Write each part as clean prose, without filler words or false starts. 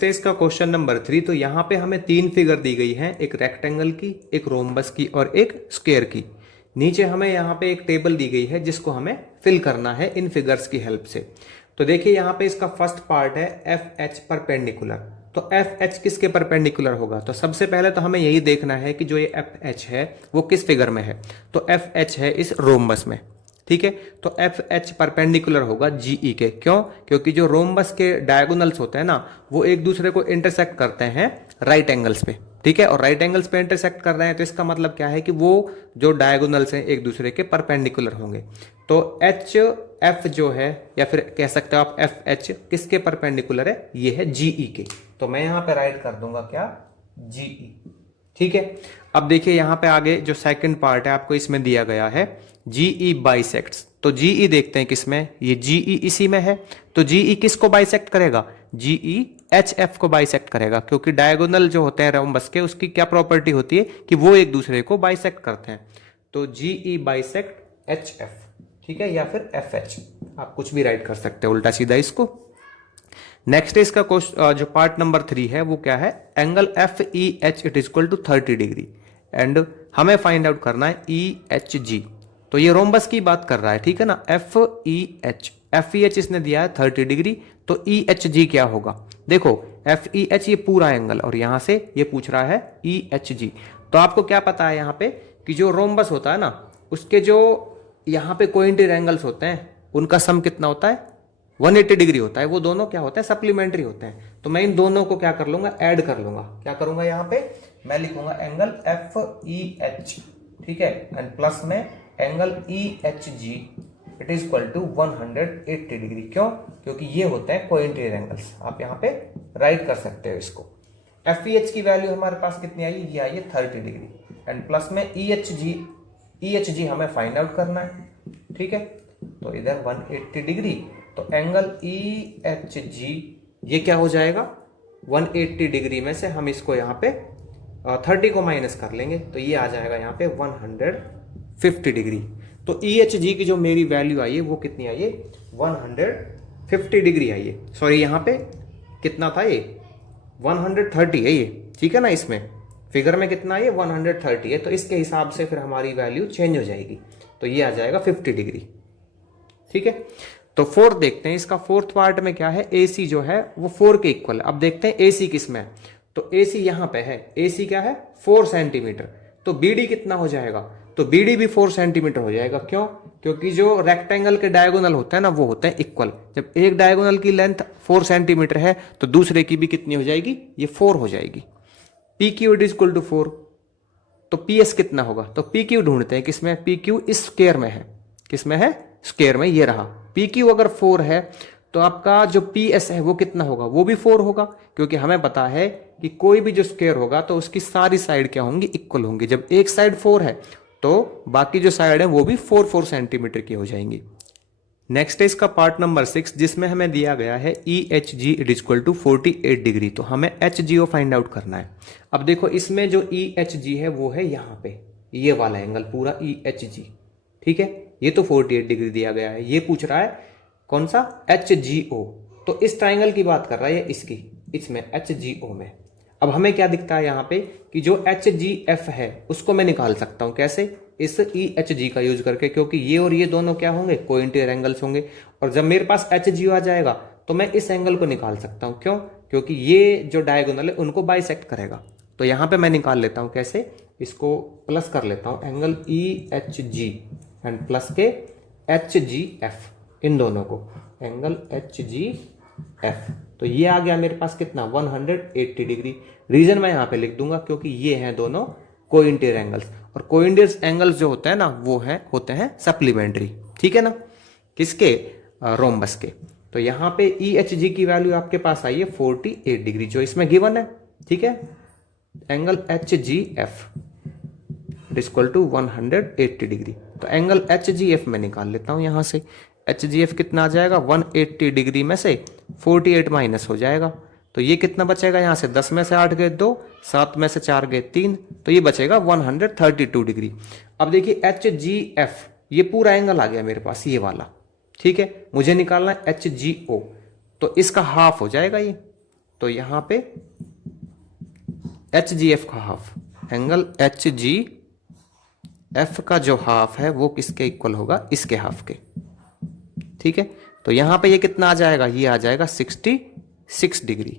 Next है इसका question number 3। तो यहाँ पे हमें तीन फिगर दी गई हैं, एक रेक्टेंगल की, एक रोम्बस की और एक स्क्वायर की। नीचे हमें यहाँ पे एक टेबल दी गई है जिसको हमें फिल करना है इन फिगर्स की हेल्प से। तो देखिए यहाँ पे इसका फर्स्ट पार्ट है एफ एच परपेंडिकुलर। तो एफ एच किसके परपेंडिकुलर होगा? तो सबसे पहले तो हमें यही देखना है कि जो ये एफ एच है वो किस फिगर में है। तो एफ एच है इस रोम्बस में, ठीक है। तो एफ एच परपेंडिकुलर होगा जीई के। क्यों? क्योंकि जो रोम्बस के डायगोनल्स होते हैं ना, वो एक दूसरे को इंटरसेक्ट करते हैं राइट एंगल्स पे, ठीक है। और राइट एंगल्स पे इंटरसेक्ट कर रहे हैं तो इसका मतलब क्या है कि वो जो डायगोनल्स हैं एक दूसरे के परपेंडिकुलर होंगे। तो एच एफ जो है, या फिर कह सकते हो आप एफ एच किसके परपेंडिकुलर है? ये है जीई के। तो मैं यहां पे राइट कर दूंगा क्या? जीई, ठीक है। अब देखिए यहां पे आगे जो सेकंड पार्ट है आपको इसमें दिया गया है जीई बाइसेक्ट्स। तो जीई देखते हैं किसमें? ये जीई इसी में है। तो जीई किसको बाइसेक्ट करेगा? जीई एच एफ को बाइसेक्ट करेगा, क्योंकि डायगोनल जो होते हैं रोम्बस के उसकी क्या प्रॉपर्टी होती है कि वो एक दूसरे को बाइसेक्ट करते हैं। तो जीई बाइसेक्ट एच एफ, ठीक है, या फिर एफ एच, आप कुछ भी राइट कर सकते हैं उल्टा सीधा इसको। नेक्स्ट इसका जो पार्ट नंबर 3 है वो क्या है? Angle F E H it is equal to 30 degree and हमें फाइंड आउट करना है ई एच जी। तो ये रोम्बस की बात कर रहा है, ठीक है ना। एफ ई एच इसने दिया है 30 डिग्री, तो ई एच जी क्या होगा? देखो एफ ई एच ये पूरा एंगल और यहां से ये पूछ रहा है ई एच जी। तो आपको क्या पता है यहाँ पे कि जो रोम्बस होता है ना उसके जो यहाँ पे कोइंटर एंगल्स होते हैं उनका सम कितना होता है? 180 डिग्री होता है। वो दोनों क्या होते हैं? सप्लीमेंट्री होते हैं। तो मैं इन दोनों को क्या कर लूंगा? ऐड कर लूंगा। क्या करूंगा? यहाँ पे मैं लिखूंगा एंगल एफ ई एच, ठीक है, एंड प्लस में angle E H G it is equal to 180 degree. क्यों? क्योंकि ये होते हैं कोइंटर एंगल्स। आप यहाँ पे राइट कर सकते हो इसको। एफ ई एच की वैल्यू हमारे पास कितनी आई? ये आई है 30 डिग्री एंड प्लस में ई एच जी हमें फाइंड आउट करना है, ठीक है। तो इधर 180 डिग्री, तो एंगल ई एच जी ये क्या हो जाएगा? 180 डिग्री में से हम इसको यहाँ पे 30 को माइनस कर लेंगे तो ये आ जाएगा यहाँ पे 150 डिग्री। तो ई एच जी की जो मेरी वैल्यू आई है वो कितनी आई है? 150 डिग्री आई है। सॉरी यहाँ पे कितना था? ये 130 है ये, ठीक है ना। इसमें फिगर में कितना है? 130 है। तो इसके हिसाब से फिर हमारी वैल्यू चेंज हो जाएगी, तो ये आ जाएगा 50 डिग्री, ठीक है। तो फोर्थ देखते हैं, इसका फोर्थ पार्ट में क्या है? AC जो है वो 4 के इक्वल है। अब देखते हैं AC किस में है। तो AC यहां पे है। AC क्या है? 4 सेंटीमीटर। तो BD कितना हो जाएगा? तो BD भी 4 सेंटीमीटर हो जाएगा। क्यों? क्योंकि जो रेक्टेंगल के डायगोनल होते हैं ना वो होते हैं इक्वल। जब एक डायगोनल की लेंथ 4 सेंटीमीटर है तो दूसरे की भी कितनी हो जाएगी? ये 4 हो जाएगी। PQ is equal to 4। तो PS कितना होगा? तो PQ ढूंढते हैं किसमें? PQ इस स्क्वायर में है। किसमें है? स्क्वायर में। ये रहा। PQ अगर 4 है तो आपका जो PS है वो कितना होगा? वो भी 4 होगा, क्योंकि हमें पता है कि कोई भी जो स्क्वायर होगा तो उसकी सारी साइड क्या होंगी? इक्वल होंगी। जब एक साइड 4 है तो बाकी जो साइड है वो भी 4 सेंटीमीटर की हो जाएंगी। नेक्स्ट है इसका पार्ट नंबर 6 जिसमें हमें दिया गया है E H G it is equal to 48 degree. तो हमें H G O find out करना है। अब देखो इसमें जो ई एच जी है वो है यहाँ पे ये वाला एंगल पूरा ई एच जी, ठीक है। ये तो 48 डिग्री दिया गया है। ये पूछ रहा है कौन सा? एच जी ओ। तो इस ट्राइंगल की बात कर रहा है इसकी, इसमें एच जी ओ में। अब हमें क्या दिखता है यहाँ पे कि जो एच जी एफ है उसको मैं निकाल सकता हूं। कैसे? इस ई एच जी का यूज करके, क्योंकि ये और ये दोनों क्या होंगे? कोइंटर एंगल्स होंगे। और जब मेरे पास एच जी ओ आ जाएगा तो मैं इस एंगल को निकाल सकता हूं। क्यों? क्योंकि ये जो डायगोनल है उनको बाइसेक्ट करेगा। तो यहां पे मैं निकाल लेता हूं। कैसे? इसको प्लस कर लेता हूं, angle E H ji and plus के एच जी एफ, इन दोनों को एंगल एच जी एफ। तो ये आ गया मेरे पास कितना? 180 डिग्री। रीजन मैं यहां पे लिख दूंगा क्योंकि ये हैं दोनों कोइंटर एंगल्स, और कोइंटर एंगल्स जो होते हैं ना वो होते हैं सप्लीमेंट्री, ठीक है ना। किसके? रोम्बस के। तो यहां पे ई एच जी की वैल्यू आपके पास आई है 48 डिग्री जो इसमें गिवन है, ठीक है। Angle H G F equal to 180 degree. तो एंगल एच जी एफ में निकाल लेता हूं यहां से। एच जी एफ कितना आ जाएगा? 180 डिग्री में से 48 माइनस हो जाएगा। तो ये कितना बचेगा? यहां से 10 में से 8 गए 2, 7 में से 4 गए 3, तो ये बचेगा 132 डिग्री। अब देखिए एच जी एफ ये पूरा एंगल आ गया मेरे पास, ये वाला, ठीक है। मुझे निकालना है एच जी ओ, तो इसका हाफ हो जाएगा ये, तो यहाँ पे एच जी एफ का half, angle H G F का जो हाफ है वो किसके इक्वल होगा, इसके हाफ के। ठीक है, तो यहां पे ये कितना आ जाएगा, ये आ जाएगा 66 डिग्री।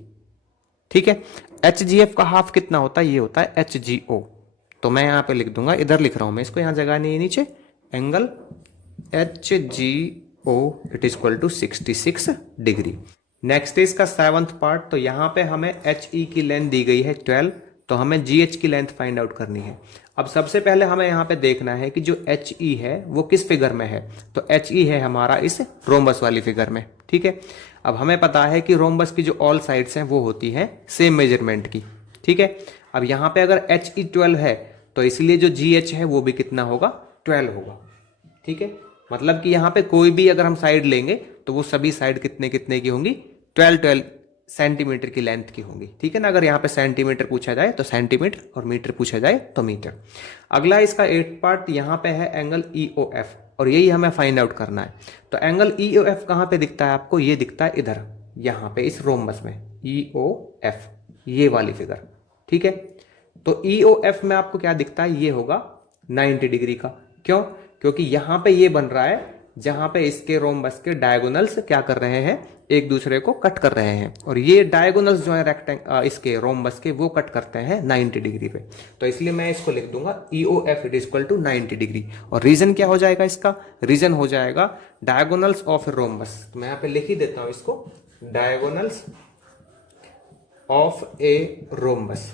ठीक है, एच जी एफ का हाफ कितना होता है, ये होता है एच जी ओ। तो मैं यहां पे लिख दूंगा, इधर लिख रहा हूं मैं इसको, यहां जगह नहीं है नीचे, angle H G O it is equal to 66 degree. Next है इसका 7th पार्ट। तो यहां पे हमें एच ई की लेंथ दी गई है 12, तो हमें जी एच की लेंथ फाइंड आउट करनी है। अब सबसे पहले हमें यहाँ पे देखना है कि जो एच ई है वो किस फिगर में है। तो एच ई है हमारा इस रोम्बस वाली फिगर में। ठीक है, अब हमें पता है कि रोम्बस की जो ऑल साइड्स हैं वो होती हैं सेम मेजरमेंट की। ठीक है, अब यहाँ पे अगर एच ई 12 है तो इसलिए जो जी एच है वो भी कितना होगा, 12 होगा। ठीक है, मतलब कि यहाँ पे कोई भी अगर हम साइड लेंगे तो वो सभी साइड कितने कितने की होंगी, 12 सेंटीमीटर की लेंथ की होंगी। ठीक है ना, अगर यहाँ पे सेंटीमीटर पूछा जाए तो सेंटीमीटर और मीटर पूछा जाए तो मीटर। अगला इसका 8th पार्ट, यहाँ पे है एंगल ई ओ एफ, और यही हमें फाइंड आउट करना है। तो एंगल ई ओ एफ कहाँ पे दिखता है आपको, ये दिखता है इधर, यहाँ पे इस रोम्बस में, ई ओ एफ, ये वाली फिगर। ठीक है, तो ई ओ एफ में आपको क्या दिखता है, ये होगा 90 डिग्री का। क्यों, क्योंकि यहां पे ये बन रहा है जहां पे इसके रोम्बस के डायगोनल्स क्या कर रहे हैं, एक दूसरे को कट कर रहे हैं, और ये डायगोनल्स जो है इसके रोम्बस के वो कट करते हैं 90 डिग्री पे। तो इसलिए मैं इसको लिख दूंगा E O F it is equal to 90 degree. और रीजन क्या हो जाएगा इसका, रीजन हो जाएगा डायगोनल्स ऑफ रोम्बस। तो मैं यहां पे लिख ही देता हूं इसको, diagonals of a rhombus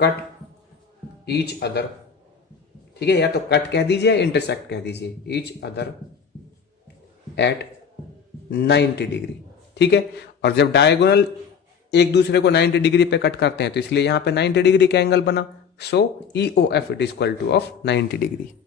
cut each other. ठीक है, या तो कट कह दीजिए या इंटरसेक्ट कह दीजिए, ईच अदर एट 90 डिग्री। ठीक है, और जब डायगोनल एक दूसरे को 90 डिग्री पे कट करते हैं तो इसलिए यहां पे 90 डिग्री का एंगल बना। So E O F it is equal to of 90 degree.